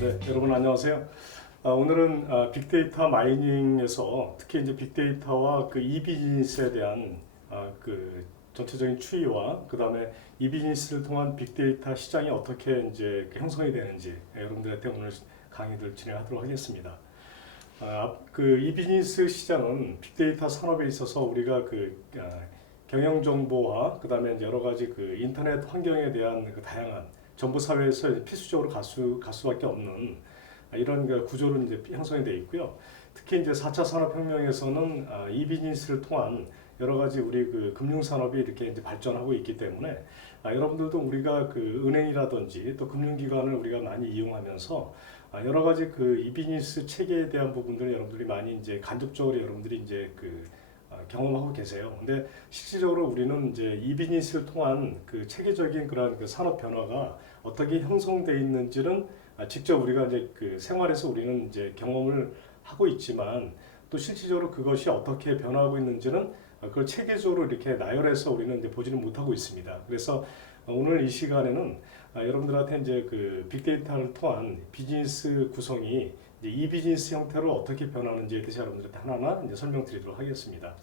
네, 여러분 안녕하세요. 오늘은 빅데이터 마이닝에서 특히 이제 빅데이터와 그 이비즈니스에 대한 그 전체적인 추이와 그 다음에 이비즈니스를 통한 빅데이터 시장이 어떻게 이제 그 형성이 되는지 여러분들한테 오늘 강의를 진행하도록 하겠습니다. 그 이비즈니스 시장은 빅데이터 산업에 있어서 우리가 경영 정보와 그 다음에 여러 가지 그 인터넷 환경에 대한 그 다양한 정보 사회에서 필수적으로 갈 수밖에 없는 이런 그 구조로 이제 형성이 되어 있고요. 특히 이제 4차 산업혁명에서는 이 비즈니스를 통한 여러 가지 우리 그 금융 산업이 이렇게 이제 발전하고 있기 때문에 여러분들도 우리가 그 은행이라든지 또 금융기관을 우리가 많이 이용하면서 여러 가지 그 이 비즈니스 체계에 대한 부분들을 여러분들이 많이 이제 간접적으로 여러분들이 이제 경험하고 계세요. 근데 실질적으로 우리는 이제 이 비즈니스를 통한 그 체계적인 그런 그 산업 변화가 어떻게 형성되어 있는지는 직접 우리가 이제 그 생활에서 우리는 이제 경험을 하고 있지만 또 실질적으로 그것이 어떻게 변화하고 있는지는 그걸 체계적으로 이렇게 나열해서 우리는 이제 보지는 못하고 있습니다. 그래서 오늘 이 시간에는 여러분들한테 이제 그 빅데이터를 통한 비즈니스 구성이 이제 이 비즈니스 형태로 어떻게 변하는지에 대해서 여러분들한테 하나하나 이제 설명드리도록 하겠습니다.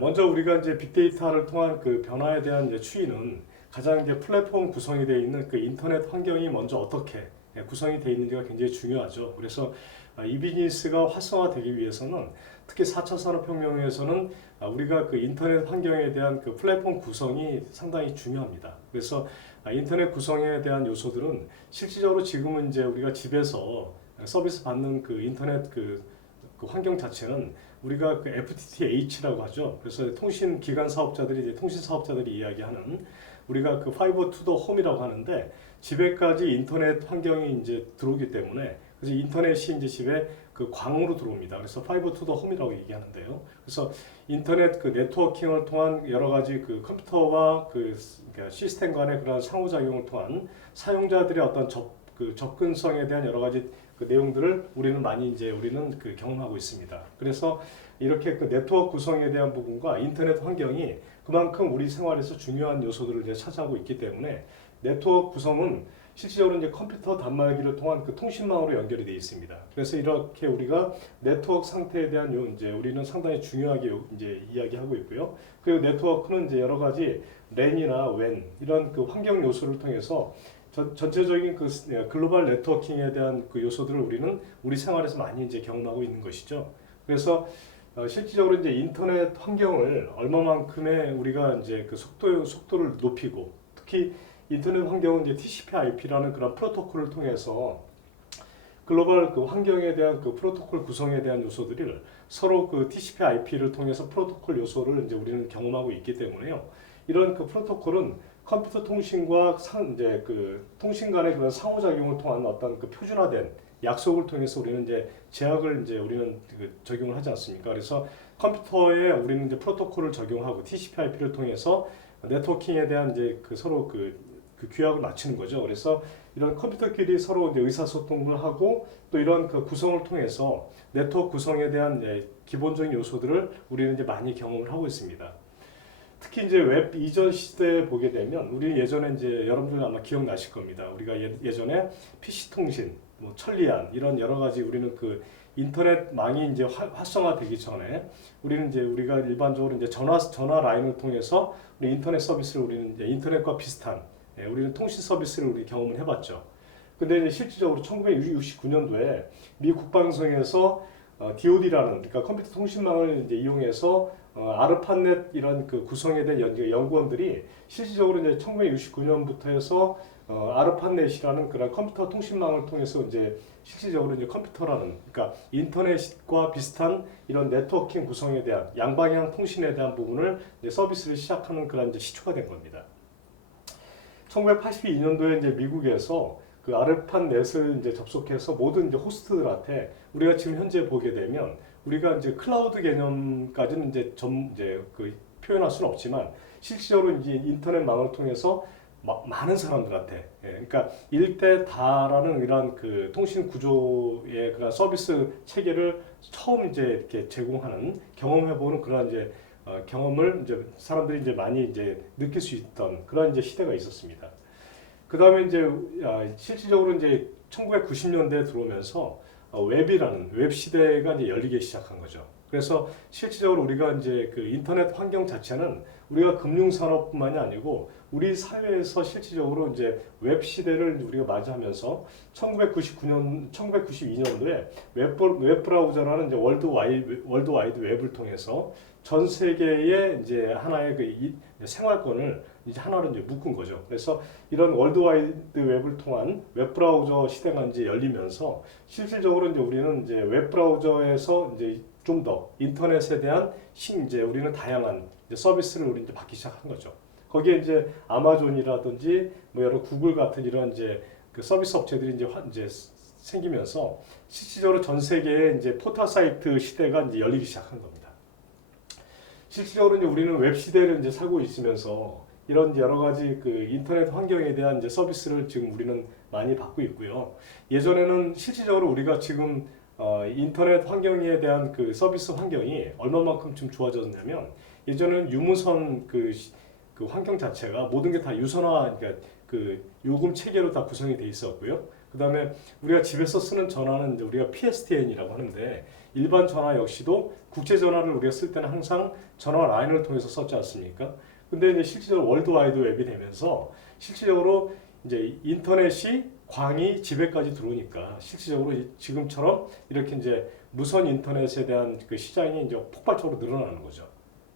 먼저 우리가 이제 빅데이터를 통한 그 변화에 대한 이제 추이는 가장 이제 플랫폼 구성이 되어 있는 그 인터넷 환경이 먼저 어떻게 구성이 되어 있는지가 굉장히 중요하죠. 그래서 이 비즈니스가 활성화되기 위해서는 특히 4차 산업혁명에서는 우리가 그 인터넷 환경에 대한 그 플랫폼 구성이 상당히 중요합니다. 그래서 인터넷 구성에 대한 요소들은 실질적으로 지금은 이제 우리가 집에서 서비스 받는 그 인터넷 그 환경 자체는 우리가 그 FTTH라고 하죠. 그래서 통신 기관 사업자들이 이제 통신 사업자들이 이야기하는 우리가 그 파이버 투 더 홈이라고 하는데 집에까지 인터넷 환경이 이제 들어오기 때문에 그래서 인터넷이 이제 집에 그 광으로 들어옵니다. 그래서 파이버 투 더 홈이라고 얘기하는데요. 그래서 인터넷 그 네트워킹을 통한 여러 가지 그 컴퓨터와 그러니까 시스템 간의 그런 상호작용을 통한 사용자들의 어떤 접근성에 대한 여러 가지 그 내용들을 우리는 그 경험하고 있습니다. 그래서 이렇게 그 네트워크 구성에 대한 부분과 인터넷 환경이 그만큼 우리 생활에서 중요한 요소들을 이제 차지하고 있기 때문에 네트워크 구성은 실질적으로 이제 컴퓨터 단말기를 통한 그 통신망으로 연결이 되어 있습니다. 그래서 이렇게 우리가 네트워크 상태에 대한 이제 우리는 상당히 중요하게 이제 이야기하고 있고요. 그리고 네트워크는 이제 여러 가지 랜이나 웬 이런 그 환경 요소를 통해서 전체적인 그 글로벌 네트워킹에 대한 그 요소들을 우리는 우리 생활에서 많이 이제 경험하고 있는 것이죠. 그래서 실질적으로 이제 인터넷 환경을 얼마만큼의 우리가 이제 그 속도를 높이고 특히 인터넷 환경은 이제 TCP/IP라는 그런 프로토콜을 통해서 글로벌 그 환경에 대한 그 프로토콜 구성에 대한 요소들을 서로 그 TCP/IP를 통해서 프로토콜 요소를 이제 우리는 경험하고 있기 때문에요. 이런 그 프로토콜은 컴퓨터 통신과 이제 그 통신 간의 그런 상호작용을 통한 어떤 그 표준화된 약속을 통해서 우리는 이제 제약을 이제 우리는 그 적용을 하지 않습니까? 그래서 컴퓨터에 우리는 이제 프로토콜을 적용하고 TCP/IP를 통해서 네트워킹에 대한 이제 그 서로 그 규약을 맞추는 거죠. 그래서 이런 컴퓨터끼리 서로 이제 의사소통을 하고 또 이런 그 구성을 통해서 네트워크 구성에 대한 기본적인 요소들을 우리는 이제 많이 경험을 하고 있습니다. 특히 이제 웹 이전 시대에 보게 되면 우리 예전에 이제 여러분들 아마 기억나실 겁니다. 우리가 예전에 PC 통신, 뭐 천리안 이런 여러 가지 우리는 그 인터넷망이 이제 활성화되기 전에 우리는 이제 우리가 일반적으로 이제 전화 라인을 통해서 우리 인터넷 서비스를 우리는 이제 인터넷과 비슷한 우리는 통신 서비스를 우리 경험을 해봤죠. 근데 이제 실질적으로 1969년도에 미 국방성에서 DoD라는 그러니까 컴퓨터 통신망을 이제 이용해서 아르파넷 이런 그 구성에 대한 연구원들이 실질적으로 이제 1969년부터 해서 아르파넷이라는 그런 컴퓨터 통신망을 통해서 이제 실질적으로 이제 컴퓨터라는 그러니까 인터넷과 비슷한 이런 네트워킹 구성에 대한 양방향 통신에 대한 부분을 이제 서비스를 시작하는 그런 이제 시초가 된 겁니다. 1982년도에 이제 미국에서 그 아르파넷을 이제 접속해서 모든 이제 호스트들한테 우리가 지금 현재 보게 되면 우리가 이제 클라우드 개념까지는 이제 그 표현할 수는 없지만 실질적으로 이제 인터넷망을 통해서 많은 사람들한테 그러니까 일대 다라는 이런 그 통신 구조의 그런 서비스 체계를 처음 이제 이렇게 제공하는 경험해보는 그런 이제 경험을 이제 사람들이 이제 많이 이제 느낄 수 있던 그런 이제 시대가 있었습니다. 그다음에 이제 실질적으로 이제 1990년대에 들어오면서 웹이라는 웹 시대가 이제 열리기 시작한 거죠. 그래서 실질적으로 우리가 이제 그 인터넷 환경 자체는 우리가 금융 산업뿐만이 아니고 우리 사회에서 실질적으로 이제 웹 시대를 우리가 맞이하면서 1992년도에 웹 브라우저라는 이제 월드와이드 웹을 통해서 전 세계의 이제 하나의 그 생활권을 이제 하나로 이제 묶은 거죠. 그래서 이런 월드와이드 웹을 통한 웹 브라우저 시대가 이제 열리면서 실질적으로 이제 우리는 이제 웹 브라우저에서 이제 좀 더 인터넷에 대한 이제 우리는 다양한 이제 서비스를 우리 이제 받기 시작한 거죠. 거기에 이제 아마존이라든지 뭐 여러 구글 같은 이런 이제 그 서비스 업체들이 이제 생기면서 실질적으로 전 세계에 이제 포털 사이트 시대가 이제 열리기 시작한 겁니다. 실질적으로 이제 우리는 웹 시대를 이제 살고 있으면서 이런 여러 가지 그 인터넷 환경에 대한 이제 서비스를 지금 우리는 많이 받고 있고요. 예전에는 실질적으로 우리가 지금 인터넷 환경에 대한 그 서비스 환경이 얼마만큼 좀 좋아졌냐면 예전에는 유무선 그 환경 자체가 모든 게 다 유선화, 그러니까 그 요금 체계로 다 구성이 돼 있었고요. 그 다음에 우리가 집에서 쓰는 전화는 이제 우리가 PSTN이라고 하는데 일반 전화 역시도 국제 전화를 우리가 쓸 때는 항상 전화 라인을 통해서 썼지 않습니까? 근데 이제 실질적으로 월드와이드 웹이 되면서 실질적으로 이제 인터넷이 광이 집에까지 들어오니까 실질적으로 지금처럼 이렇게 이제 무선 인터넷에 대한 그 시장이 이제 폭발적으로 늘어나는 거죠.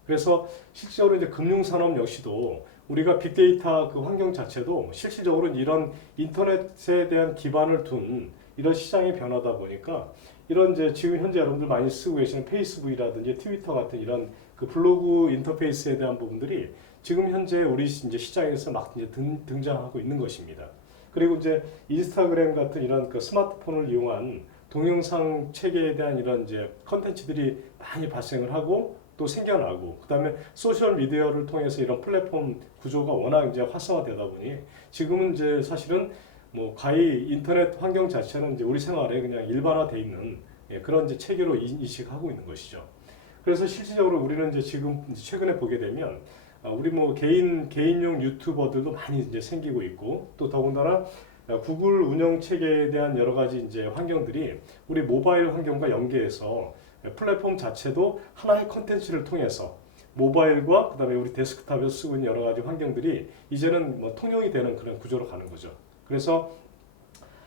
그래서 실질적으로 이제 금융산업 역시도 우리가 빅데이터 그 환경 자체도 실질적으로 이런 인터넷에 대한 기반을 둔 이런 시장의 변화다 보니까 이런 이제 지금 현재 여러분들 많이 쓰고 계시는 페이스북이라든지 트위터 같은 이런 그 블로그 인터페이스에 대한 부분들이 지금 현재 우리 이제 시장에서 막 이제 등장하고 있는 것입니다. 그리고 이제 인스타그램 같은 이런 그 스마트폰을 이용한 동영상 체계에 대한 이런 이제 컨텐츠들이 많이 발생을 하고 또 생겨나고 그다음에 소셜 미디어를 통해서 이런 플랫폼 구조가 워낙 이제 활성화되다 보니 지금은 이제 사실은 뭐 가히 인터넷 환경 자체는 이제 우리 생활에 그냥 일반화돼 있는 그런 이제 체계로 인식하고 있는 것이죠. 그래서 실질적으로 우리는 이제 지금 최근에 보게 되면 우리 뭐 개인용 유튜버들도 많이 이제 생기고 있고 또 더군다나 구글 운영 체계에 대한 여러 가지 이제 환경들이 우리 모바일 환경과 연계해서 플랫폼 자체도 하나의 컨텐츠를 통해서 모바일과 그다음에 우리 데스크탑에서 쓰고 있는 여러 가지 환경들이 이제는 뭐 통용이 되는 그런 구조로 가는 거죠. 그래서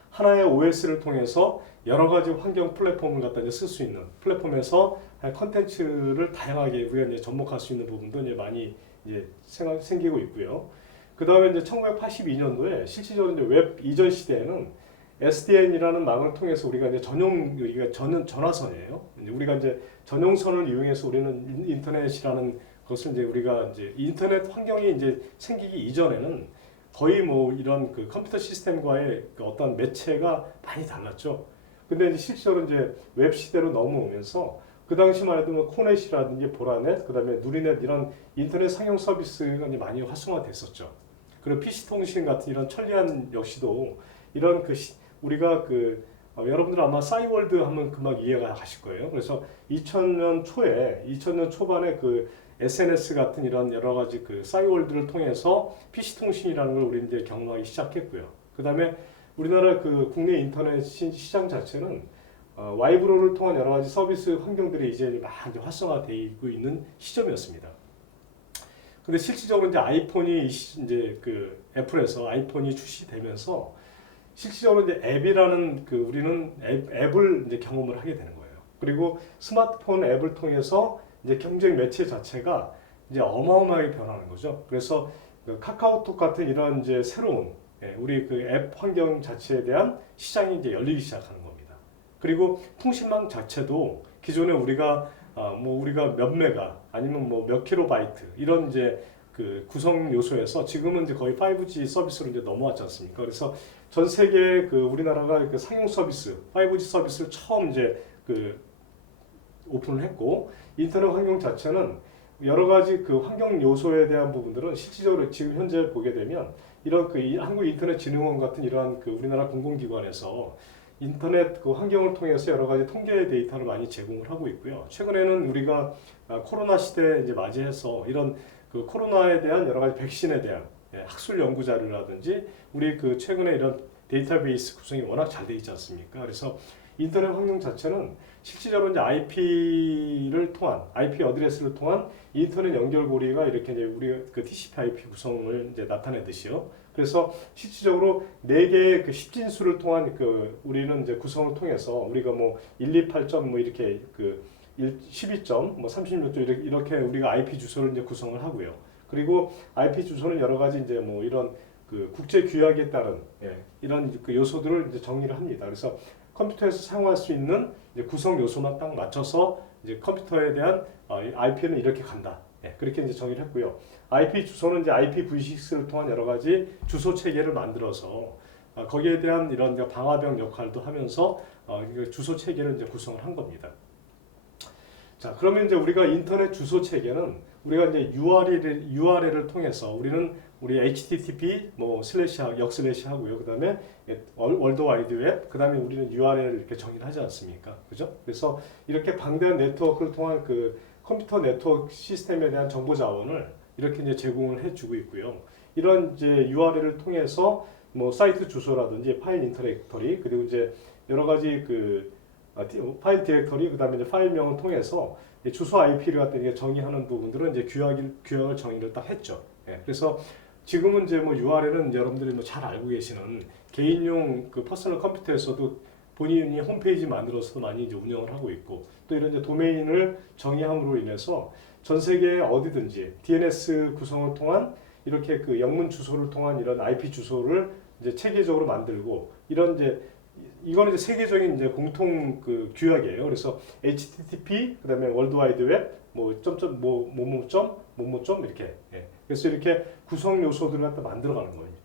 하나의 OS를 통해서 여러 가지 환경 플랫폼을 갖다 이제 쓸 수 있는 플랫폼에서 컨텐츠를 다양하게 우리가 이제 접목할 수 있는 부분도 이제 많이 이제 생기고 있고요. 그 다음에 이제 1982년도에 실질적으로 이제 웹 이전 시대에는 SDN이라는 망을 통해서 우리가 이제 우리가 전화선이에요. 우리가 이제 전용선을 이용해서 우리는 인터넷이라는 것을 이제 우리가 이제 인터넷 환경이 이제 생기기 이전에는 거의 뭐 이런 그 컴퓨터 시스템과의 그 어떤 매체가 많이 달랐죠. 근데 이제 실제로 이제 웹 시대로 넘어오면서 그 당시만 해도 뭐 코넷이라든지 보라넷, 그다음에 누리넷 이런 인터넷 상용 서비스가 이제 많이 활성화됐었죠. 그리고 PC 통신 같은 이런 천리안 역시도 이런 우리가 여러분들 아마 싸이월드 하면 금방 이해가 가실 거예요. 그래서 2000년 초반에 그 SNS 같은 이런 여러 가지 그 싸이월드를 통해서 PC 통신이라는 걸 우리 이제 경험하기 시작했고요. 그 다음에 우리나라 그 국내 인터넷 시장 자체는 와이브로를 통한 여러 가지 서비스 환경들이 이제 막 이제 활성화되고 있는 시점이었습니다. 근데 실질적으로 이제 아이폰이 이제 그 애플에서 아이폰이 출시되면서 실질적으로 이제 앱이라는 우리는 앱을 이제 경험을 하게 되는 거예요. 그리고 스마트폰 앱을 통해서 이제 경쟁 매체 자체가 이제 어마어마하게 변하는 거죠. 그래서 그 카카오톡 같은 이런 이제 새로운 우리 그 앱 환경 자체에 대한 시장이 이제 열리기 시작하는 겁니다. 그리고 통신망 자체도 기존에 우리가 우리가 몇 메가 아니면 뭐 몇 킬로바이트 이런 이제 그 구성 요소에서 지금은 이제 거의 5G 서비스로 이제 넘어왔지 않습니까? 그래서 전 세계 그 우리나라가 그 상용 서비스 5G 서비스를 처음 이제 오픈을 했고 인터넷 환경 자체는 여러 가지 그 환경 요소에 대한 부분들은 실질적으로 지금 현재 보게 되면 이런 한국인터넷진흥원 같은 이러한 우리나라 공공기관에서 인터넷 환경을 통해서 여러 가지 통계 데이터를 많이 제공을 하고 있고요. 최근에는 우리가 코로나 시대 이제 맞이해서 이런 코로나에 대한 여러 가지 백신에 대한 학술 연구 자료라든지 우리 그 최근에 이런 데이터베이스 구성이 워낙 잘 돼 있지 않습니까? 그래서 인터넷 환경 자체는 실질적으로 이제 IP를 통한 IP 어드레스를 통한 인터넷 연결고리가 이렇게 이제 우리 그 TCP/IP 구성을 이제 나타내듯이요. 그래서 실질적으로 네 개의 그 10진수를 통한 그 우리는 이제 구성을 통해서 우리가 뭐 128점 뭐 이렇게 그 12점 뭐 36점 이렇게 우리가 IP 주소를 이제 구성을 하고요. 그리고 IP 주소는 여러 가지 이제 뭐 이런 그 국제 규약에 따른 이런 그 요소들을 이제 정리를 합니다. 그래서 컴퓨터에서 사용할 수 있는 이제 구성 요소만 딱 맞춰서 이제 컴퓨터에 대한 IP는 이렇게 간다. 그렇게 이제 정의를 했고요. IP 주소는 이제 IPv6를 통한 여러 가지 주소 체계를 만들어서 거기에 대한 이런 방화벽 역할도 하면서 주소 체계를 이제 구성을 한 겁니다. 자, 그러면 이제 우리가 인터넷 주소 체계는 우리가 이제 URL을 통해서 우리 HTTP 뭐 슬래시 역슬래시 하고요. 그다음에 월드 와이드 웹, 그다음에 우리는 URL을 이렇게 정의를 하지 않습니까? 그죠? 그래서 이렇게 방대한 네트워크를 통한 그 컴퓨터 네트워크 시스템에 대한 정보 자원을 이렇게 이제 제공을 해주고 있고요. 이런 이제 URL을 통해서 뭐 사이트 주소라든지 파일 인터렉터리 그리고 이제 여러 가지 그 파일 디렉터리 그다음에 이제 파일명을 통해서 주소 IP를 갖다 이게 정의하는 부분들은 이제 규약을 정의를 딱 했죠. 그래서 지금은 이제 뭐 URL은 여러분들이 뭐 잘 알고 계시는 개인용 그 퍼스널 컴퓨터에서도 본인이 홈페이지 만들어서도 많이 이제 운영을 하고 있고 또 이런 이제 도메인을 정의함으로 인해서 전 세계 어디든지 DNS 구성을 통한 이렇게 그 영문 주소를 통한 이런 IP 주소를 이제 체계적으로 만들고 이런 이제 이거는 이제 세계적인 이제 공통 그 규약이에요. 그래서 HTTP 그다음에 월드와이드웹 뭐 점점 뭐뭐점 이렇게 그래서 이렇게 구성 요소들을 갖다 만들어가는 겁니다.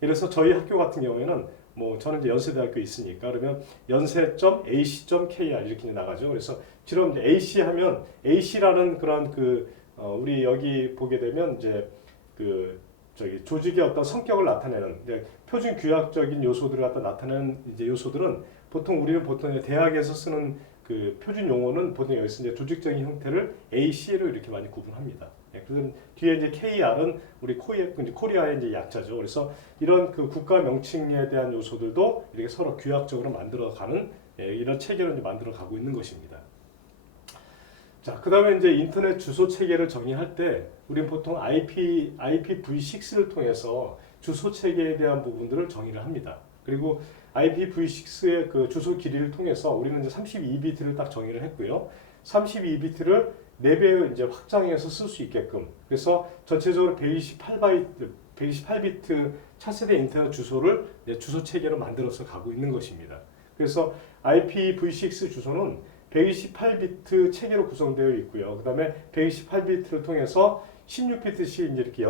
그래서 저희 학교 같은 경우에는 뭐 저는 이제 연세대학교 있으니까 그러면 연세.ac.kr 이렇게 나가죠. 그래서 지금 이제 AC 하면 AC라는 그런 그 우리 여기 보게 되면 이제 그 저기 조직의 어떤 성격을 나타내는 표준 규약적인 요소들을 갖다 나타내는 이제 요소들은 우리는 보통 대학에서 쓰는 그 표준 용어는 보통 여기서 이제 조직적인 형태를 AC로 이렇게 많이 구분합니다. 그래서 뒤에 이제 KR은 우리 코리아의 이제 약자죠. 그래서 이런 그 국가 명칭에 대한 요소들도 이렇게 서로 규약적으로 만들어가는 이런 체계를 이제 만들어가고 있는 것입니다. 자, 그다음에 이제 인터넷 주소 체계를 정의할 때 우리는 보통 IPv6를 통해서 주소 체계에 대한 부분들을 정의를 합니다. 그리고 IPv6의 그 주소 길이를 통해서 우리는 이제 32비트를 딱 정의를 했고요. 32비트를 4배 이제 확장해서 쓸 수 있게끔. 그래서 전체적으로 128비트 차세대 인터넷 주소를 주소 체계로 만들어서 가고 있는 것입니다. 그래서 IPv6 주소는 128비트 체계로 구성되어 있고요. 그 다음에 128비트를 통해서 16비트씩 이제 이렇게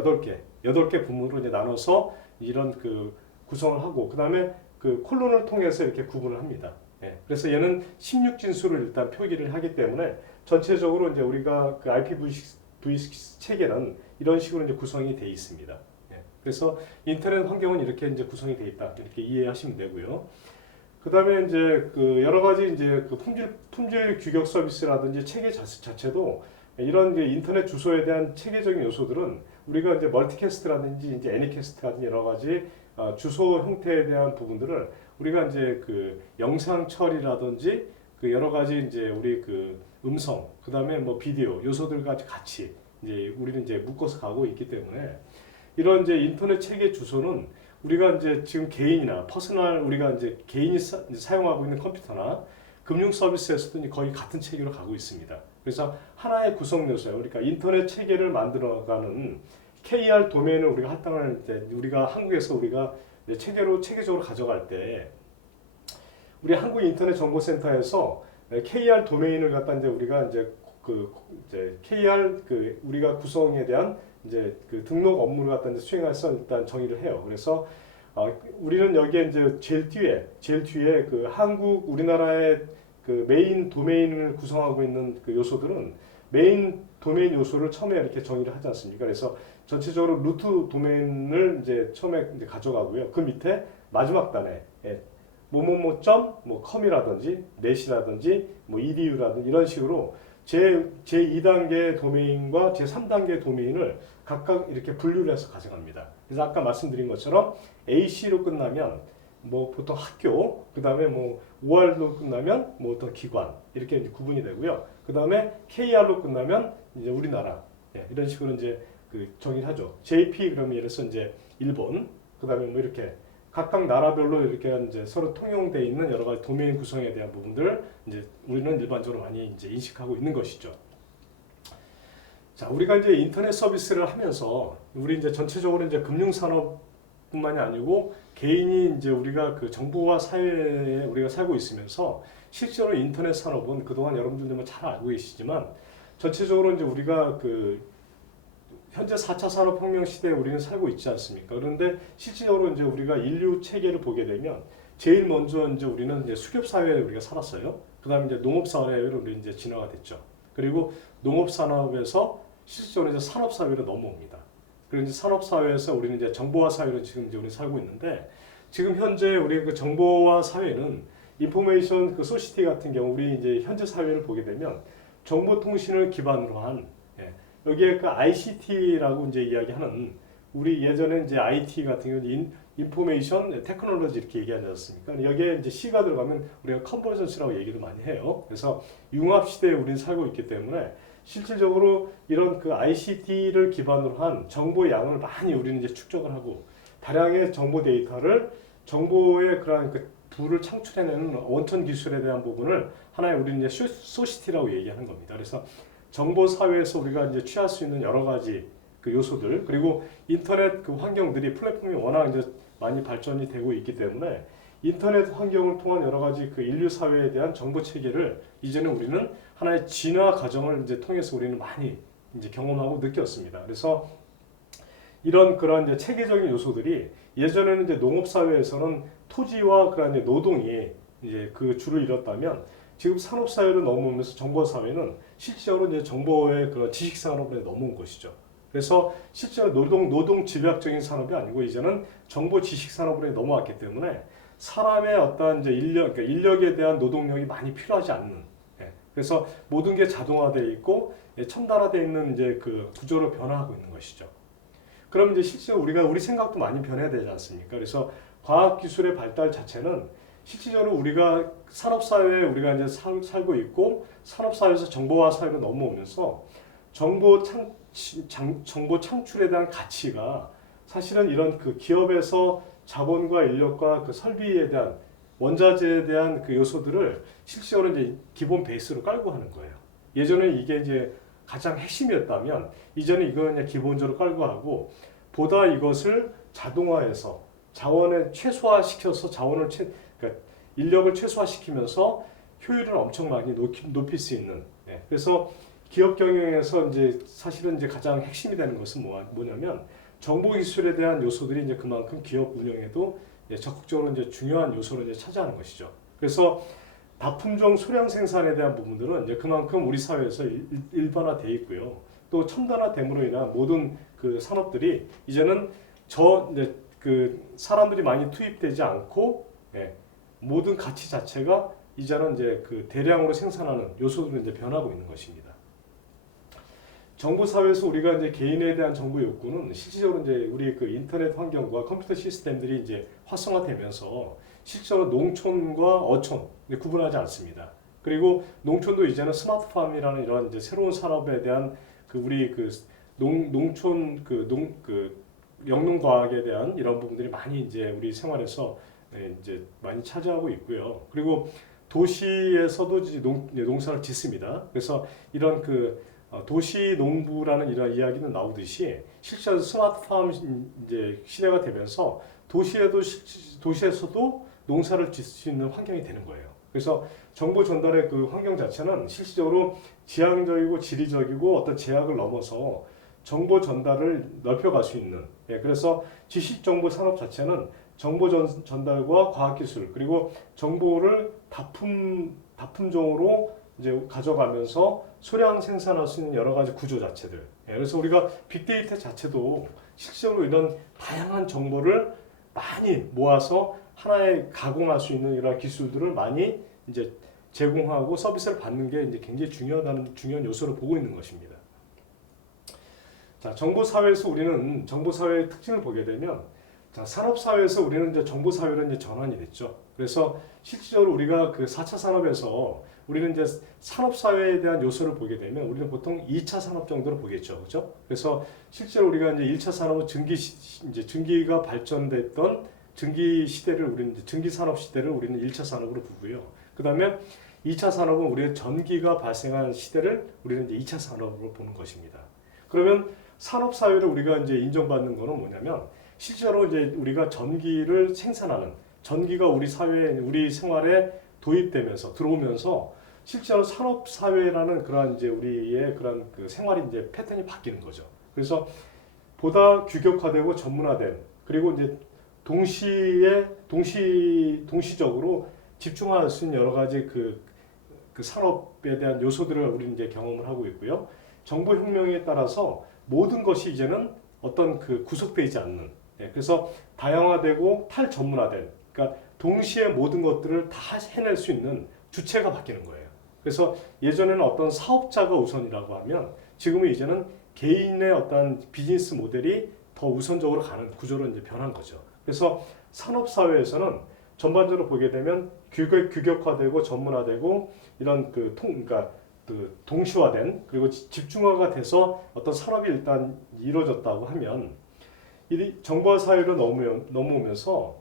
8개 부문으로 이제 나눠서 이런 그 구성을 하고, 그 다음에 그 콜론을 통해서 이렇게 구분을 합니다. 그래서 얘는 16진수를 일단 표기를 하기 때문에 전체적으로 이제 우리가 그 IPv6 체계는 이런 식으로 이제 구성이 되어 있습니다. 그래서 인터넷 환경은 이렇게 이제 구성이 되어 있다. 이렇게 이해하시면 되고요. 그 다음에 이제 그 여러 가지 이제 그 품질 규격 서비스라든지 체계 자체도 이런 이제 인터넷 주소에 대한 체계적인 요소들은 우리가 이제 멀티캐스트라든지 이제 애니캐스트라든지 여러 가지 주소 형태에 대한 부분들을 우리가 이제 그 영상 처리라든지 그 여러 가지 이제 우리 그 음성, 그 다음에 뭐 비디오 요소들과 같이 이제 우리는 이제 묶어서 가고 있기 때문에 이런 이제 인터넷 체계 주소는 우리가 이제 지금 개인이나 퍼스널 우리가 이제 개인이 사용하고 있는 컴퓨터나 금융 서비스에서도 거의 같은 체계로 가고 있습니다. 그래서 하나의 구성 요소예요. 그러니까 인터넷 체계를 만들어가는 KR 도메인을 우리가 할당을 이제 우리가 한국에서 우리가 체계적으로 가져갈 때 우리 한국 인터넷 정보센터에서 KR 도메인을 갖다 이제 우리가 이제 KR 우리가 구성에 대한 이제 그 등록 업무를 갖다 이제 수행해서 일단 정의를 해요. 그래서 우리는 여기에 이제 제일 뒤에 그 우리나라의 그 메인 도메인을 구성하고 있는 그 요소들은 메인 도메인 요소를 처음에 이렇게 정의를 하지 않습니까? 그래서 전체적으로 루트 도메인을 이제 처음에 이제 가져가고요. 그 밑에 마지막 단에 뭐뭐뭐.com이라든지 넷이라든지 뭐 edu라든지 이런 식으로 제2단계 도메인과 제3단계 도메인을 각각 이렇게 분류를 해서 가져갑니다. 그래서 아까 말씀드린 것처럼 AC로 끝나면 뭐 보통 학교, 그 다음에 뭐 OR로 끝나면 뭐 어떤 기관 이렇게 이제 구분이 되고요. 그 다음에 KR로 끝나면 이제 우리나라 이런 식으로 이제 그 정의를 하죠. JP 그러면 예를 들어서 이제 일본, 그 다음에 뭐 이렇게 각각 나라별로 이렇게 이제 서로 통용되어 있는 여러 가지 도메인 구성에 대한 부분들을 이제 우리는 일반적으로 많이 이제 인식하고 있는 것이죠. 자, 우리가 이제 인터넷 서비스를 하면서 우리 이제 전체적으로 이제 금융 산업뿐만이 아니고 개인이 이제 우리가 그 정보화 사회에 우리가 살고 있으면서 실제로 인터넷 산업은 그동안 여러분들도 잘 알고 계시지만 전체적으로 이제 우리가 그 현재 4차 산업혁명 시대에 우리는 살고 있지 않습니까? 그런데 실질적으로 이제 우리가 인류 체계를 보게 되면 제일 먼저 이제 우리는 이제 수렵 사회에 우리가 살았어요. 그다음에 이제 농업 사회로 우리 이제 진화가 됐죠. 그리고 농업 산업에서 실질적으로 이제 산업 사회로 넘어옵니다. 그리고 이제 산업 사회에서 우리는 이제 정보화 사회로 지금 이제 우리 살고 있는데 지금 현재 우리 그 정보화 사회는 인포메이션 그 소시티 같은 경우 우리 이제 현재 사회를 보게 되면 정보통신을 기반으로 한 여기에 그 ICT라고 이제 이야기하는 우리 예전에 이제 IT 같은 경우는 인포메이션 테크놀로지 이렇게 얘기하지 않습니까? 여기에 이제 C가 들어가면 우리가 컨버전스라고 얘기를 많이 해요. 그래서 융합 시대에 우리는 살고 있기 때문에 실질적으로 이런 그 ICT를 기반으로 한 정보 양을 많이 우리는 이제 축적을 하고 다량의 정보 데이터를 정보의 그런 그 부를 창출해내는 원천 기술에 대한 부분을 하나의 우리는 이제 소시티라고 얘기하는 겁니다. 그래서 정보 사회에서 우리가 이제 취할 수 있는 여러 가지 그 요소들 그리고 인터넷 그 환경들이 플랫폼이 워낙 이제 많이 발전이 되고 있기 때문에 인터넷 환경을 통한 여러 가지 그 인류 사회에 대한 정보 체계를 이제는 우리는 하나의 진화 과정을 이제 통해서 우리는 많이 이제 경험하고 느꼈습니다. 그래서 이런 그런 이제 체계적인 요소들이 예전에는 이제 농업 사회에서는 토지와 그런 이제 노동이 이제 그 주를 이뤘다면 지금 산업 사회로 넘어오면서 정보 사회는 실제로 이제 정보의 그런 지식 산업에 넘어온 것이죠. 그래서 실제로 노동 집약적인 산업이 아니고 이제는 정보 지식 산업으로 넘어왔기 때문에 사람의 어떤 이제 그러니까 인력에 대한 노동력이 많이 필요하지 않는. 그래서 모든 게 자동화되어 있고 첨단화되어 있는 이제 그 구조로 변화하고 있는 것이죠. 그럼 이제 실제로 우리 생각도 많이 변해야 되지 않습니까? 그래서 과학 기술의 발달 자체는 실질적으로 우리가 산업사회에 우리가 이제 살고 있고 산업사회에서 정보화 사회로 넘어오면서 정보 창출에 대한 가치가 사실은 이런 그 기업에서 자본과 인력과 그 설비에 대한 원자재에 대한 그 요소들을 실질적으로 이제 기본 베이스로 깔고 하는 거예요. 예전에 이게 이제 가장 핵심이었다면 이제는 이거는 그냥 기본적으로 깔고 하고 보다 이것을 자동화해서 자원을 최소화시켜서 그러니까 인력을 최소화시키면서 효율을 엄청 많이 높일 수 있는. 그래서 기업 경영에서 이제 사실은 이제 가장 핵심이 되는 것은 뭐냐면 정보 기술에 대한 요소들이 이제 그만큼 기업 운영에도 적극적으로 이제 중요한 요소를 이제 차지하는 것이죠. 그래서 다품종 소량 생산에 대한 부분들은 이제 그만큼 우리 사회에서 일반화되어 있고요. 또 첨단화됨으로 인한 모든 그 산업들이 이제는 이제 그 사람들이 많이 투입되지 않고 모든 가치 자체가 이제는 이제 그 대량으로 생산하는 요소들로 이제 변하고 있는 것입니다. 정보 사회에서 우리가 이제 개인에 대한 정보 욕구는 실질적으로 이제 우리 그 인터넷 환경과 컴퓨터 시스템들이 이제 활성화되면서 실제로 농촌과 어촌 구분하지 않습니다. 그리고 농촌도 이제는 스마트팜이라는 이런 이제 새로운 산업에 대한 그 우리 그 농촌 영농 과학에 대한 이런 부분들이 많이 이제 우리 생활에서 이제 많이 차지하고 있고요. 그리고 도시에서도 이제 농사를 짓습니다. 그래서 이런 그 도시 농부라는 이런 이야기는 나오듯이 실제로 스마트팜 이제 시대가 되면서 도시에서도 농사를 짓을 수 있는 환경이 되는 거예요. 그래서 정보 전달의 그 환경 자체는 실질적으로 지향적이고 지리적이고 어떤 제약을 넘어서 정보 전달을 넓혀갈 수 있는. 그래서 지식정보 산업 자체는 정보 전달과 과학기술 그리고 정보를 다품종으로 이제 가져가면서 소량 생산할 수 있는 여러 가지 구조 자체들. 그래서 우리가 빅데이터 자체도 실제로 이런 다양한 정보를 많이 모아서 하나에 가공할 수 있는 이런 기술들을 많이 이제 제공하고 서비스를 받는 게 이제 굉장히 중요한 요소를 보고 있는 것입니다. 자, 정보사회에서 우리는 정보사회의 특징을 보게 되면, 자, 산업사회에서 우리는 이제 정보사회로 이제 전환이 됐죠. 그래서 실질적으로 우리가 그 4차 산업에서 우리는 이제 산업사회에 대한 요소를 보게 되면 우리는 보통 2차 산업 정도로 보겠죠. 그죠? 그래서 실제로 우리가 이제 1차 산업은 이제 증기가 발전됐던 증기 시대를 우리는 이제 증기 산업 시대를 우리는 1차 산업으로 보고요. 그 다음에 2차 산업은 우리의 전기가 발생한 시대를 우리는 이제 2차 산업으로 보는 것입니다. 그러면 산업 사회를 우리가 이제 인정받는 거는 뭐냐면 실제로 이제 우리가 전기를 생산하는 전기가 우리 사회에 우리 생활에 도입되면서 들어오면서 실제로 산업 사회라는 그러한 이제 우리의 그런 그 생활이 이제 패턴이 바뀌는 거죠. 그래서 보다 규격화되고 전문화된 그리고 이제 동시적으로 집중할 수 있는 여러 가지 그 산업에 대한 요소들을 우리는 이제 경험을 하고 있고요. 정보혁명에 따라서 모든 것이 이제는 어떤 그 구속되지 않는, 그래서 다양화되고 탈전문화된, 그러니까 동시에 모든 것들을 다 해낼 수 있는 주체가 바뀌는 거예요. 그래서 예전에는 어떤 사업자가 우선이라고 하면 지금은 이제는 개인의 어떤 비즈니스 모델이 더 우선적으로 가는 구조로 이제 변한 거죠. 그래서 산업사회에서는 전반적으로 보게 되면 규격화되고 전문화되고 이런 그러니까 그 동시화된 그리고 집중화가 돼서 어떤 산업이 일단 이루어졌다고 하면 이 정보화 사회로 넘어오면서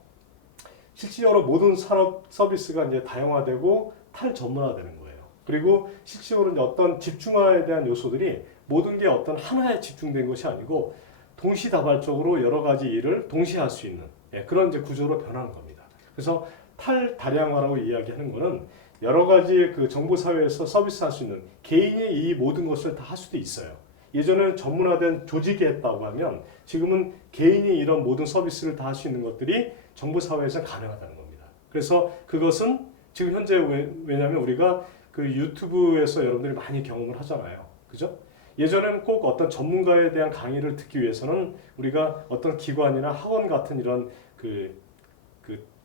실질적으로 모든 산업 서비스가 이제 다양화되고 탈전문화되는 거예요. 그리고 실질적으로 이제 어떤 집중화에 대한 요소들이 모든 게 어떤 하나에 집중된 것이 아니고 동시다발적으로 여러 가지 일을 동시에 할 수 있는 그런 이제 구조로 변하는 겁니다. 그래서 탈다량화라고 이야기하는 거는 여러 가지 그 정보 사회에서 서비스할 수 있는 개인이 이 모든 것을 다 할 수도 있어요. 예전에는 전문화된 조직이 했다고 하면 지금은 개인이 이런 모든 서비스를 다 할 수 있는 것들이 정보 사회에서 가능하다는 겁니다. 그래서 그것은 지금 현재 왜냐하면 우리가 그 유튜브에서 여러분들이 많이 경험을 하잖아요. 그죠? 예전에는 꼭 어떤 전문가에 대한 강의를 듣기 위해서는 우리가 어떤 기관이나 학원 같은 이런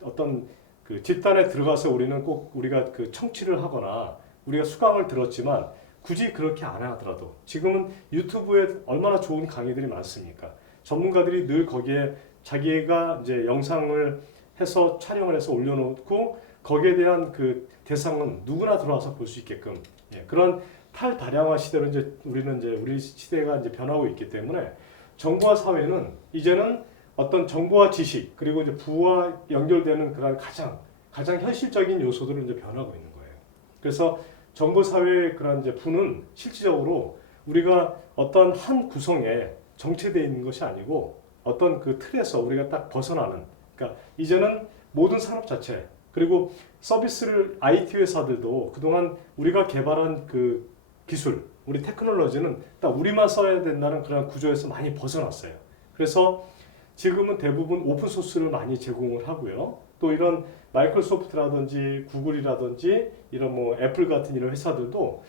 어떤 그 집단에 들어가서 우리는 꼭 우리가 그 청취를 하거나 우리가 수강을 들었지만 굳이 그렇게 안 하더라도 지금은 유튜브에 얼마나 좋은 강의들이 많습니까? 전문가들이 늘 거기에 자기가 이제 영상을 해서 촬영을 해서 올려놓고 거기에 대한 그 대상은 누구나 들어와서 볼 수 있게끔 그런 탈다량화 시대로 이제 우리 시대가 이제 변하고 있기 때문에 정보화 사회는 이제는 어떤 정보와 지식 그리고 이제 부와 연결되는 그런 가장 현실적인 요소들을 이제 변하고 있는 거예요. 그래서 정보 사회의 그런 이제 부는 실질적으로 우리가 어떤 한 구성에 정체되어 있는 것이 아니고 어떤 그 틀에서 우리가 딱 벗어나는, 그러니까 이제는 모든 산업 자체 그리고 서비스를 IT 회사들도 그동안 우리가 개발한 그 기술, 우리 테크놀로지는 딱 우리만 써야 된다는 그런 구조에서 많이 벗어났어요. 그래서 지금은 대부분 오픈소스를 많이 제공을 하고요. 또 이런 마이크로소프트라든지 구글이라든지 이런 뭐 애플 같은 이런 회사들도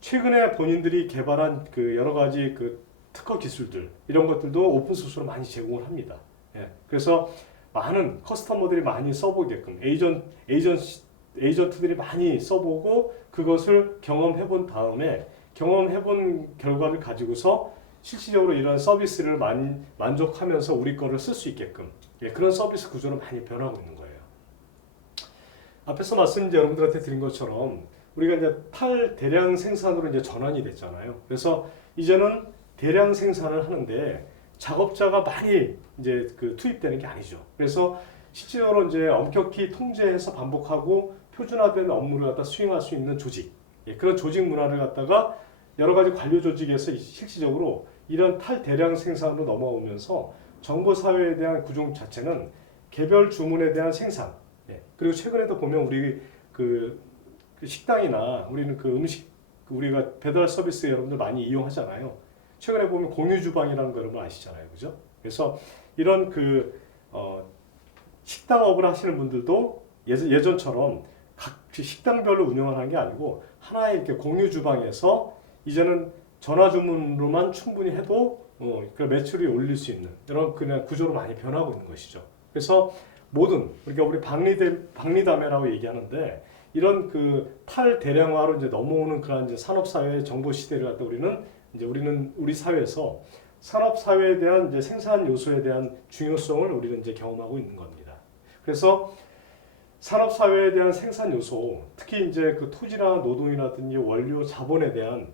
최근에 본인들이 개발한 그 여러 가지 그 특허 기술들 이런 것들도 오픈소스로 많이 제공을 합니다. 그래서 많은 커스터머들이 많이 써보게끔 에이전트들이 많이 써보고 그것을 경험해본 다음에 경험해본 결과를 가지고서 실질적으로 이런 서비스를 만족하면서 우리 거를 쓸 수 있게끔 그런 서비스 구조로 많이 변하고 있는 거예요. 앞에서 말씀 여러분들한테 드린 것처럼 우리가 이제 탈대량 생산으로 이제 전환이 됐잖아요. 그래서 이제는 대량 생산을 하는데 작업자가 많이 이제 그 투입되는 게 아니죠. 그래서 실제로 이제 엄격히 통제해서 반복하고 표준화된 업무를 갖다 수행할 수 있는 조직, 그런 조직 문화를 갖다가 여러 가지 관료 조직에서 실질적으로 이런 탈대량 생산으로 넘어오면서 정보 사회에 대한 구조 자체는 개별 주문에 대한 생산, 그리고 최근에도 보면 우리 그 식당이나 우리는 그 음식 우리가 배달 서비스 여러분들 많이 이용하잖아요. 최근에 보면 공유 주방이라는 거 여러분 아시잖아요, 그죠? 그래서 이런 식당업을 하시는 분들도 예전처럼 각 식당별로 운영을 하는 게 아니고 하나의 이렇게 공유 주방에서 이제는 전화 주문으로만 충분히 해도 그 매출이 올릴 수 있는 이런 그냥 구조로 많이 변하고 있는 것이죠. 그래서 모든 우리가 우리 박리담회라고 얘기하는데 이런 그 탈대량화로 이제 넘어오는 그런 이제 산업사회 정보 시대를 갖다 우리는 우리 사회에서 산업사회에 대한 이제 생산 요소에 대한 중요성을 우리는 이제 경험하고 있는 겁니다. 그래서 산업사회에 대한 생산 요소, 특히 이제 그 토지나 노동이라든지 원료, 자본에 대한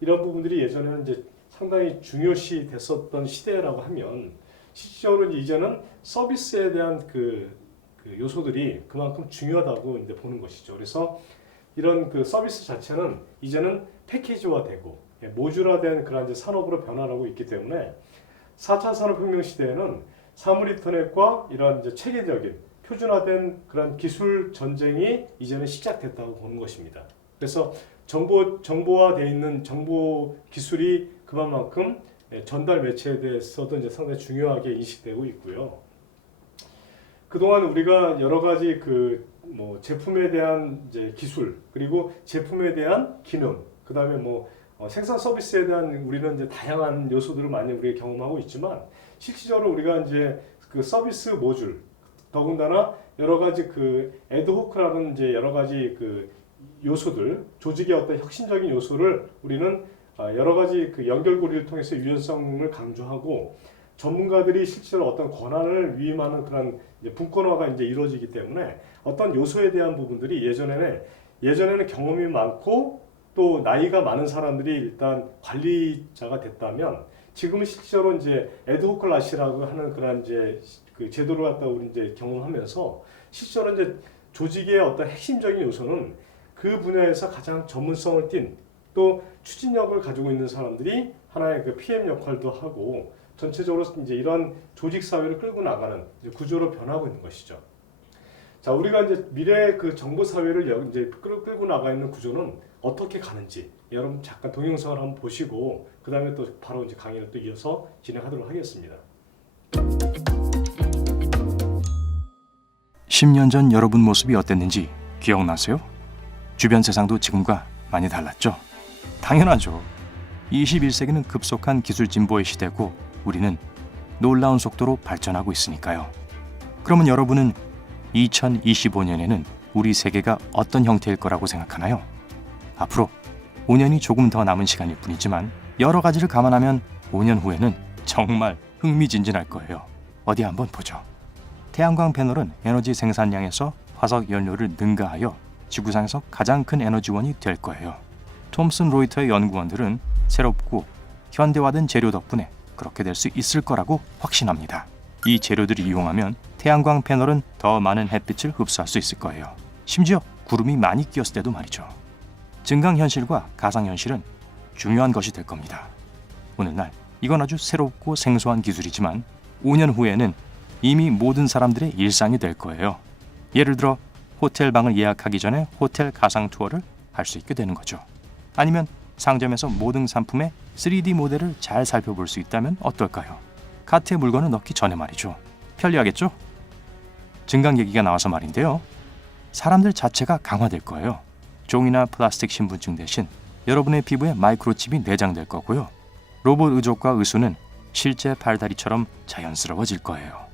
이런 부분들이 예전에는 이제 상당히 중요시 됐었던 시대라고 하면 실질적으로 이제는 서비스에 대한 그 요소들이 그만큼 중요하다고 이제 보는 것이죠. 그래서 이런 그 서비스 자체는 이제는 패키지화되고 모듈화된 그런 이제 산업으로 변화하고 있기 때문에 4차 산업혁명 시대에는 사물 인터넷과 이런 이제 체계적인 표준화된 그런 기술 전쟁이 이제는 시작됐다고 보는 것입니다. 그래서 정보화되어 있는 정보 기술이 그만큼 전달 매체에 대해서도 이제 상당히 중요하게 인식되고 있고요. 그동안 우리가 여러 가지 제품에 대한 이제 기술, 그리고 제품에 대한 기능, 그다음에 생산 서비스에 대한 우리는 이제 다양한 요소들을 많이 우리가 경험하고 있지만 실질적으로 우리가 이제 그 서비스 모듈, 더군다나 여러 가지 그 애드호크라는 이제 여러 가지 그 요소들, 조직의 어떤 혁신적인 요소를 우리는 여러 가지 그 연결고리를 통해서 유연성을 강조하고 전문가들이 실제로 어떤 권한을 위임하는 그런 이제 분권화가 이제 이루어지기 때문에 어떤 요소에 대한 부분들이 예전에는 경험이 많고 또 나이가 많은 사람들이 일단 관리자가 됐다면 지금은 실제로 이제 애드호크 라시라고 하는 그런 이제 그 제도를 갖다 우리 이제 경험하면서 실제로 이제 조직의 어떤 핵심적인 요소는 그 분야에서 가장 전문성을 띈 또 추진력을 가지고 있는 사람들이 하나의 그 PM 역할도 하고 전체적으로 이제 이런 조직 사회를 끌고 나가는 구조로 변하고 있는 것이죠. 자, 우리가 이제 미래 그 정보 사회를 이제 끌고 나가 있는 구조는 어떻게 가는지 여러분 잠깐 동영상을 한번 보시고 그 다음에 또 바로 이제 강의를 또 이어서 진행하도록 하겠습니다. 10년 전 여러분 모습이 어땠는지 기억나세요? 주변 세상도 지금과 많이 달랐죠? 당연하죠. 21세기는 급속한 기술 진보의 시대고 우리는 놀라운 속도로 발전하고 있으니까요. 그러면 여러분은 2025년에는 우리 세계가 어떤 형태일 거라고 생각하나요? 앞으로 5년이 조금 더 남은 시간일 뿐이지만 여러 가지를 감안하면 5년 후에는 정말 흥미진진할 거예요. 어디 한번 보죠. 태양광 패널은 에너지 생산량에서 화석 연료를 능가하여 지구상에서 가장 큰 에너지원이 될 거예요. 톰슨 로이터의 연구원들은 새롭고 현대화된 재료 덕분에 그렇게 될 수 있을 거라고 확신합니다. 이 재료들을 이용하면 태양광 패널은 더 많은 햇빛을 흡수할 수 있을 거예요. 심지어 구름이 많이 끼었을 때도 말이죠. 증강현실과 가상현실은 중요한 것이 될 겁니다. 오늘날 이건 아주 새롭고 생소한 기술이지만 5년 후에는 이미 모든 사람들의 일상이 될 거예요. 예를 들어 호텔 방을 예약하기 전에 호텔 가상 투어를 할 수 있게 되는 거죠. 아니면 상점에서 모든 상품의 3D 모델을 잘 살펴볼 수 있다면 어떨까요? 카트에 물건을 넣기 전에 말이죠. 편리하겠죠? 증강 얘기가 나와서 말인데요. 사람들 자체가 강화될 거예요. 종이나 플라스틱 신분증 대신 여러분의 피부에 마이크로칩이 내장될 거고요. 로봇 의족과 의수는 실제 팔다리처럼 자연스러워질 거예요.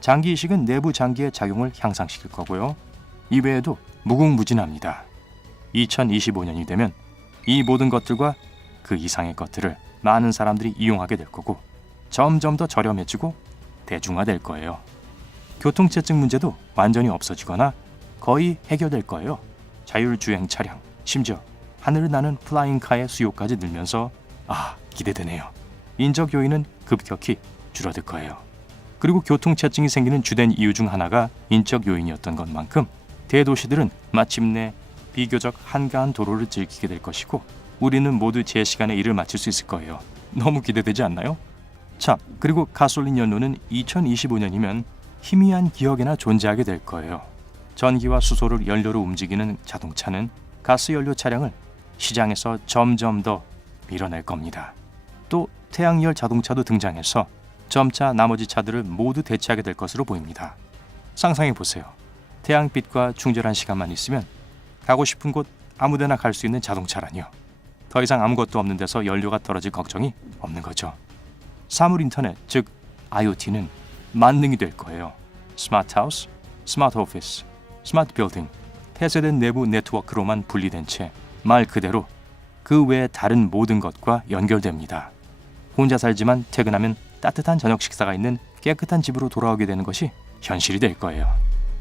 장기 이식은 내부 장기의 작용을 향상시킬 거고요. 이외에도 무궁무진합니다. 2025년이 되면 이 모든 것들과 그 이상의 것들을 많은 사람들이 이용하게 될 거고 점점 더 저렴해지고 대중화될 거예요. 교통체증 문제도 완전히 없어지거나 거의 해결될 거예요. 자율주행 차량, 심지어 하늘을 나는 플라잉카의 수요까지 늘면서 기대되네요. 인적 요인은 급격히 줄어들 거예요. 그리고 교통체증이 생기는 주된 이유 중 하나가 인적 요인이었던 것만큼 대도시들은 마침내 비교적 한가한 도로를 즐기게 될 것이고 우리는 모두 제 시간에 일을 마칠 수 있을 거예요. 너무 기대되지 않나요? 자, 그리고 가솔린 연료는 2025년이면 희미한 기억에나 존재하게 될 거예요. 전기와 수소를 연료로 움직이는 자동차는 가스 연료 차량을 시장에서 점점 더 밀어낼 겁니다. 또 태양열 자동차도 등장해서 점차 나머지 차들을 모두 대체하게 될 것으로 보입니다. 상상해 보세요. 태양빛과 충절한 시간만 있으면 가고 싶은 곳 아무데나 갈 수 있는 자동차라니요. 더 이상 아무것도 없는 데서 연료가 떨어질 걱정이 없는 거죠. 사물 인터넷, 즉 IoT는 만능이 될 거예요. 스마트 하우스, 스마트 오피스, 스마트 빌딩, 폐쇄된 내부 네트워크로만 분리된 채 말 그대로 그 외의 다른 모든 것과 연결됩니다. 혼자 살지만 퇴근하면 따뜻한 저녁 식사가 있는 깨끗한 집으로 돌아오게 되는 것이 현실이 될 거예요.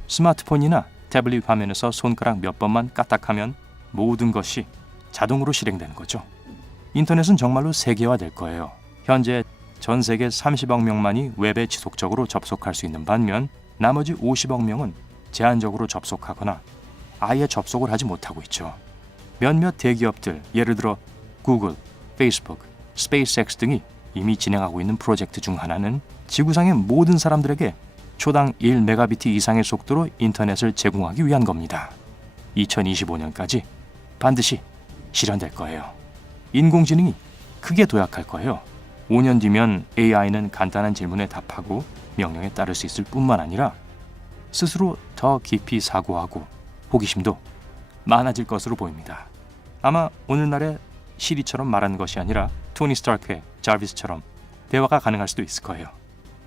스마트폰이나 태블릿 화면에서 손가락 몇 번만 까딱하면 모든 것이 자동으로 실행되는 거죠. 인터넷은 정말로 세계화될 거예요. 현재 전 세계 30억 명만이 웹에 지속적으로 접속할 수 있는 반면 나머지 50억 명은 제한적으로 접속하거나 아예 접속을 하지 못하고 있죠. 몇몇 대기업들, 예를 들어 구글, 페이스북, 스페이스X 등이 이미 진행하고 있는 프로젝트 중 하나는 지구상의 모든 사람들에게 초당 1메가비트 이상의 속도로 인터넷을 제공하기 위한 겁니다. 2025년까지 반드시 실현될 거예요. 인공지능이 크게 도약할 거예요. 5년 뒤면 AI는 간단한 질문에 답하고 명령에 따를 수 있을 뿐만 아니라 스스로 더 깊이 사고하고 호기심도 많아질 것으로 보입니다. 아마 오늘날의 시리처럼 말하는 것이 아니라 토니 스타크의 자비스처럼 대화가 가능할 수도 있을 거예요.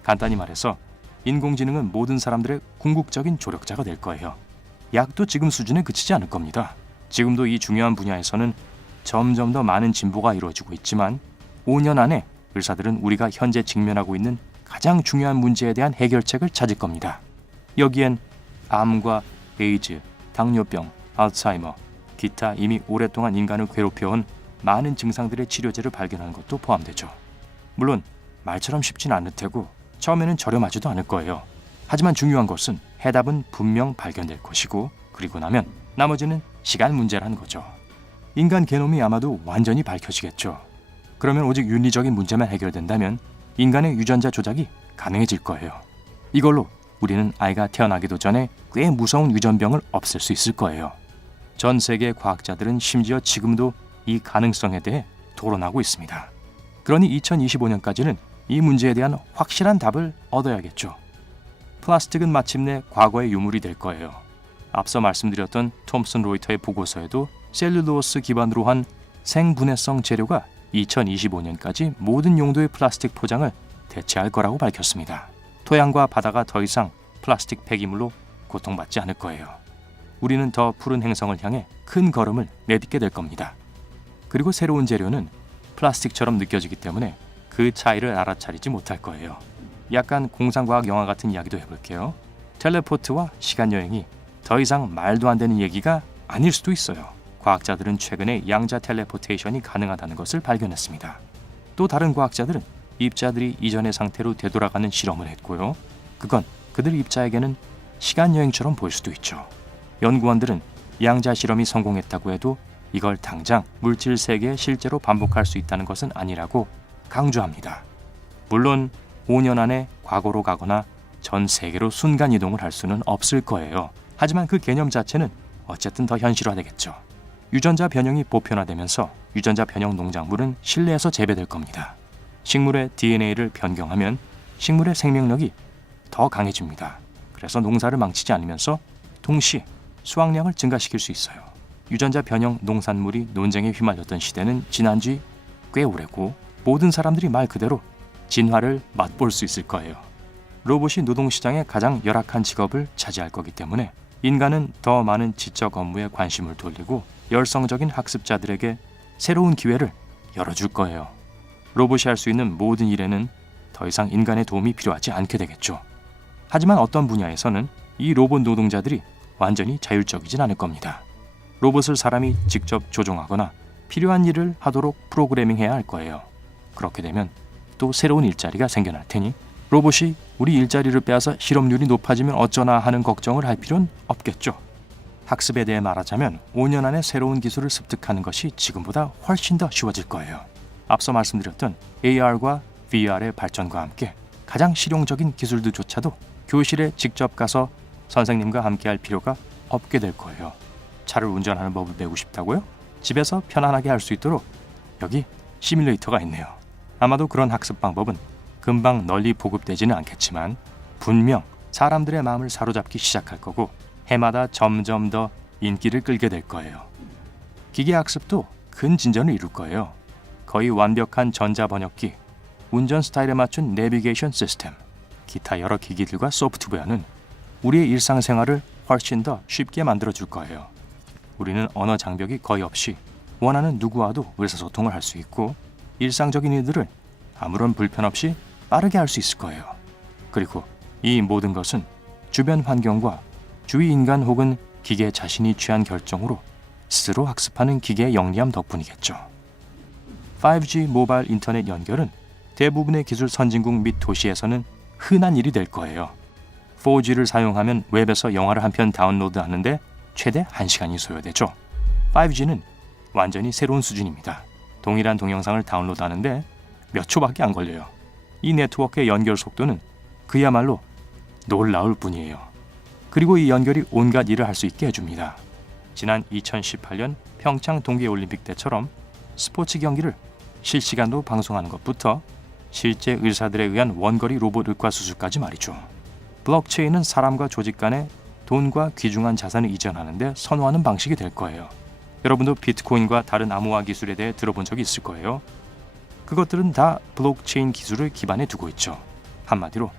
간단히 말해서 인공지능은 모든 사람들의 궁극적인 조력자가 될 거예요. 약도 지금 수준에 그치지 않을 겁니다. 지금도 이 중요한 분야에서는 점점 더 많은 진보가 이루어지고 있지만 5년 안에 의사들은 우리가 현재 직면하고 있는 가장 중요한 문제에 대한 해결책을 찾을 겁니다. 여기엔 암과 에이즈, 당뇨병, 알츠하이머, 기타 이미 오랫동안 인간을 괴롭혀온 많은 증상들의 치료제를 발견하는 것도 포함되죠. 물론 말처럼 쉽진 않을 테고 처음에는 저렴하지도 않을 거예요. 하지만 중요한 것은 해답은 분명 발견될 것이고 그리고 나면 나머지는 시간 문제라는 거죠. 인간 게놈이 아마도 완전히 밝혀지겠죠. 그러면 오직 윤리적인 문제만 해결된다면 인간의 유전자 조작이 가능해질 거예요. 이걸로 우리는 아이가 태어나기도 전에 꽤 무서운 유전병을 없앨 수 있을 거예요. 전 세계 과학자들은 심지어 지금도 이 가능성에 대해 토론하고 있습니다. 그러니 2025년까지는 이 문제에 대한 확실한 답을 얻어야겠죠. 플라스틱은 마침내 과거의 유물이 될 거예요. 앞서 말씀드렸던 톰슨 로이터의 보고서에도 셀룰로스 기반으로 한 생분해성 재료가 2025년까지 모든 용도의 플라스틱 포장을 대체할 거라고 밝혔습니다. 토양과 바다가 더 이상 플라스틱 폐기물로 고통받지 않을 거예요. 우리는 더 푸른 행성을 향해 큰 걸음을 내딛게 될 겁니다. 그리고 새로운 재료는 플라스틱처럼 느껴지기 때문에 그 차이를 알아차리지 못할 거예요. 약간 공상과학 영화 같은 이야기도 해볼게요. 텔레포트와 시간여행이 더 이상 말도 안 되는 얘기가 아닐 수도 있어요. 과학자들은 최근에 양자 텔레포테이션이 가능하다는 것을 발견했습니다. 또 다른 과학자들은 입자들이 이전의 상태로 되돌아가는 실험을 했고요. 그건 그들 입자에게는 시간여행처럼 보일 수도 있죠. 연구원들은 양자 실험이 성공했다고 해도 이걸 당장 물질 세계에 실제로 반복할 수 있다는 것은 아니라고 강조합니다. 물론 5년 안에 과거로 가거나 전 세계로 순간이동을 할 수는 없을 거예요. 하지만 그 개념 자체는 어쨌든 더 현실화되겠죠. 유전자 변형이 보편화되면서 유전자 변형 농작물은 실내에서 재배될 겁니다. 식물의 DNA를 변경하면 식물의 생명력이 더 강해집니다. 그래서 농사를 망치지 않으면서 동시에 수확량을 증가시킬 수 있어요. 유전자 변형 농산물이 논쟁에 휘말렸던 시대는 지난 지 꽤 오래고 모든 사람들이 말 그대로 진화를 맛볼 수 있을 거예요. 로봇이 노동시장의 가장 열악한 직업을 차지할 거기 때문에 인간은 더 많은 지적 업무에 관심을 돌리고 열성적인 학습자들에게 새로운 기회를 열어줄 거예요. 로봇이 할 수 있는 모든 일에는 더 이상 인간의 도움이 필요하지 않게 되겠죠. 하지만 어떤 분야에서는 이 로봇 노동자들이 완전히 자율적이진 않을 겁니다. 로봇을 사람이 직접 조종하거나 필요한 일을 하도록 프로그래밍해야 할 거예요. 그렇게 되면 또 새로운 일자리가 생겨날 테니 로봇이 우리 일자리를 빼앗아 실업률이 높아지면 어쩌나 하는 걱정을 할 필요는 없겠죠. 학습에 대해 말하자면 5년 안에 새로운 기술을 습득하는 것이 지금보다 훨씬 더 쉬워질 거예요. 앞서 말씀드렸던 AR과 VR의 발전과 함께 가장 실용적인 기술들조차도 교실에 직접 가서 선생님과 함께 할 필요가 없게 될 거예요. 차를 운전하는 법을 배우고 싶다고요? 집에서 편안하게 할 수 있도록 여기 시뮬레이터가 있네요. 아마도 그런 학습 방법은 금방 널리 보급되지는 않겠지만 분명 사람들의 마음을 사로잡기 시작할 거고 해마다 점점 더 인기를 끌게 될 거예요. 기계 학습도 큰 진전을 이룰 거예요. 거의 완벽한 전자번역기, 운전 스타일에 맞춘 내비게이션 시스템, 기타 여러 기기들과 소프트웨어는 우리의 일상생활을 훨씬 더 쉽게 만들어줄 거예요. 우리는 언어 장벽이 거의 없이 원하는 누구와도 의사소통을 할 수 있고 일상적인 일들을 아무런 불편 없이 빠르게 할 수 있을 거예요. 그리고 이 모든 것은 주변 환경과 주위 인간 혹은 기계 자신이 취한 결정으로 스스로 학습하는 기계의 영리함 덕분이겠죠. 5G 모바일 인터넷 연결은 대부분의 기술 선진국 및 도시에서는 흔한 일이 될 거예요. 4G를 사용하면 웹에서 영화를 한 편 다운로드하는데 최대 1시간이 소요되죠. 5G는 완전히 새로운 수준입니다. 동일한 동영상을 다운로드하는데 몇 초밖에 안 걸려요. 이 네트워크의 연결 속도는 그야말로 놀라울 뿐이에요. 그리고 이 연결이 온갖 일을 할 수 있게 해줍니다. 지난 2018년 평창 동계올림픽 때처럼 스포츠 경기를 실시간으로 방송하는 것부터 실제 의사들에 의한 원거리 로봇 의과 수술까지 말이죠. 블록체인은 사람과 조직 간에 돈과 귀중한 자산을 이전하는 데 선호하는 방식이 될 거예요. 여러분도 비트코인과 다른 암호화 기술에 대해 들어본 적이 있을 거예요. 그것들은 다 블록체인 기술을 기반에 두고 있죠. 한마디로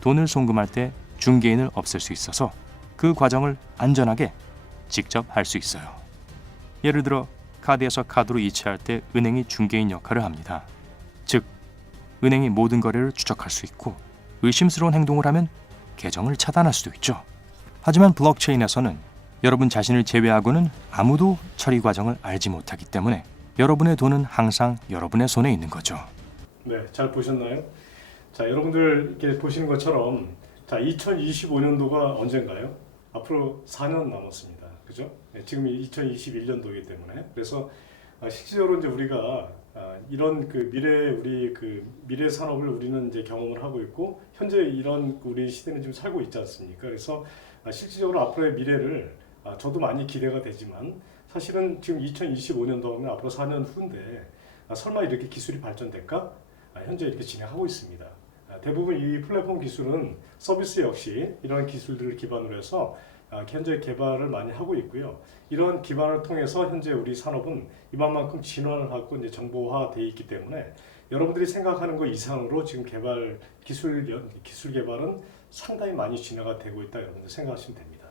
돈을 송금할 때 중개인을 없앨 수 있어서 그 과정을 안전하게 직접 할 수 있어요. 예를 들어 카드에서 카드로 이체할 때 은행이 중개인 역할을 합니다. 즉, 은행이 모든 거래를 추적할 수 있고 의심스러운 행동을 하면 계정을 차단할 수도 있죠. 하지만 블록체인에서는 여러분 자신을 제외하고는 아무도 처리 과정을 알지 못하기 때문에 여러분의 돈은 항상 여러분의 손에 있는 거죠. 네, 잘 보셨나요? 자, 여러분들 이렇게 보시는 것처럼 자, 2025년도가 언젠가요? 앞으로 4년 남았습니다. 그죠? 네, 지금이 2021년도이기 때문에 그래서 실질적으로 이제 우리가 이런 그 미래 산업을 우리는 이제 경험을 하고 있고 현재 이런 우리 시대는 지금 살고 있지 않습니까? 그래서 실질적으로 앞으로의 미래를 저도 많이 기대가 되지만 사실은 지금 2025년도 하면 앞으로 4년 후인데 설마 이렇게 기술이 발전될까? 현재 이렇게 진행하고 있습니다. 대부분 이 플랫폼 기술은 서비스 역시 이런 기술들을 기반으로 해서 현재 개발을 많이 하고 있고요. 이런 기반을 통해서 현재 우리 산업은 이만큼 진화를 하고 이제 정보화되어 있기 때문에 여러분들이 생각하는 것 이상으로 지금 기술 개발은 상당히 많이 진화가 되고 있다 여러분들 생각하시면 됩니다.